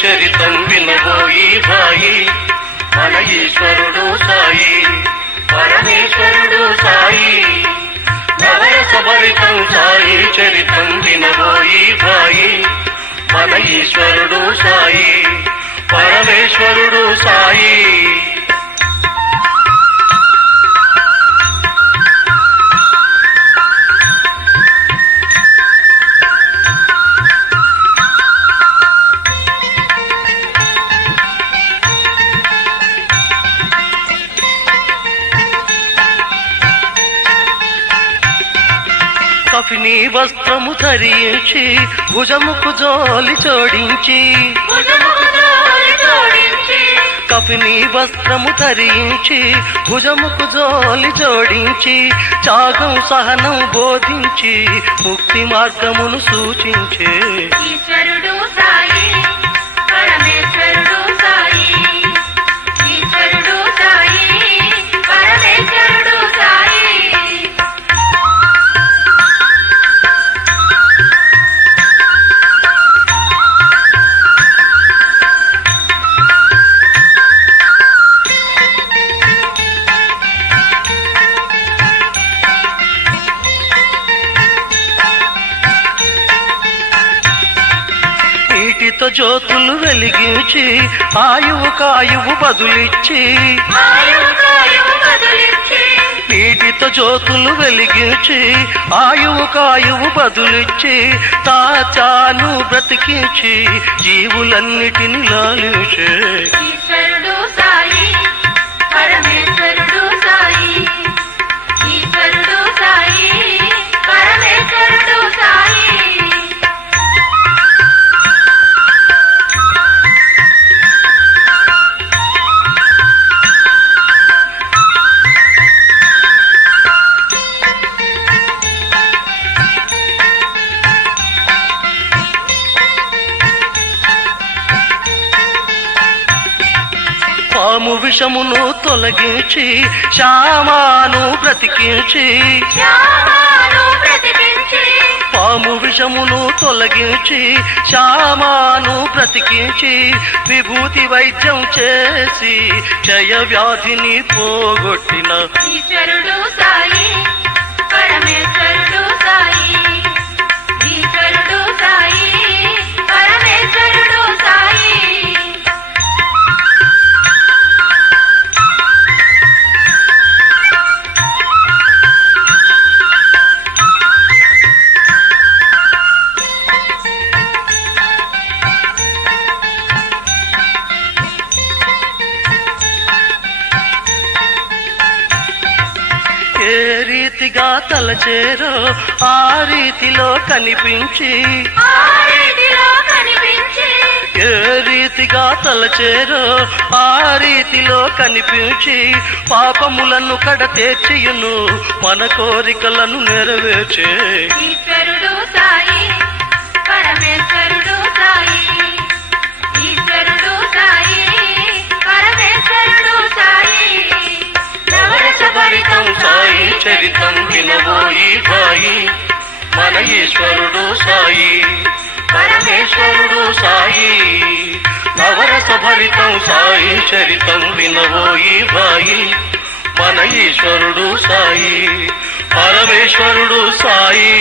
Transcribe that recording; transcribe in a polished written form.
చరితం వినబోయి భాయి మన ఈశ్వరుడు సాయి పరమేశ్వరుడు సాయి నవరసభరితం సాయి చరితం వినబోయి భాయి మన ఈశ్వరుడు సాయి పరమేశ్వరుడు సాయి. కఫిని వస్త్రము ధరించి భుజముకు జోలి జోడించి కఫిని వస్త్రము ధరించి భుజముకు జోలి జోడించి త్యాగం సహనం బోధించి ముక్తి మార్గమును సూచించే ఈశ్వరుడు సాయి పరమేశ్వరుడు సాయి ఈశ్వరుడు సాయి పరమేశ్వరుడు సాయి. నీటితో జ్యోతులు వెలిగించి ఆయువు కాయువు బదులిచ్చి నీటితో జ్యోతులు వెలిగించి ఆయువు కాయువు బదులిచ్చి తాను బ్రతికించి జీవులన్నిటిని లాలించే ఈశ్వరుడు సాయి పరమేశ్వరుడు సాయి ఈశ్వరుడు సాయి పరమేశ్వరుడు సాయి. పాము విషమును తొలగించి శ్యామాను బ్రతికించి పాము విషమును తొలగించి శ్యామాను బ్రతికించి విభూతి వైద్యం చేసి క్షయ వ్యాధిని పోగొట్టిన ఈశ్వరుడు సాయి పరమేశ్వరుడు సాయి ఈశ్వరుడు సాయి పరమేశ్వరుడు సాయి. ఏ రీతిగా తలచేరో ఆ రీతిలో కనిపించి ఏ రీతిగా తలచేరో ఆ రీతిలో కనిపించి పాపములను కడతేర్చియును మన కోరికలను నెరవేర్చే ఈశ్వరుడు సాయి పరమేశ్వరుడు సాయి ఈశ్వరుడు సాయి పరమేశ్వరుడు సాయి. నవరసభరితం సాయి చరితం వినబోయి భాయి మన ఈశ్వరుడు సాయి పరమేశ్వరుడు సాయి నవరసభరితం సాయి చరితం వినబోయి భాయి మన ఈశ్వరుడు సాయి పరమేశ్వరుడు సాయి.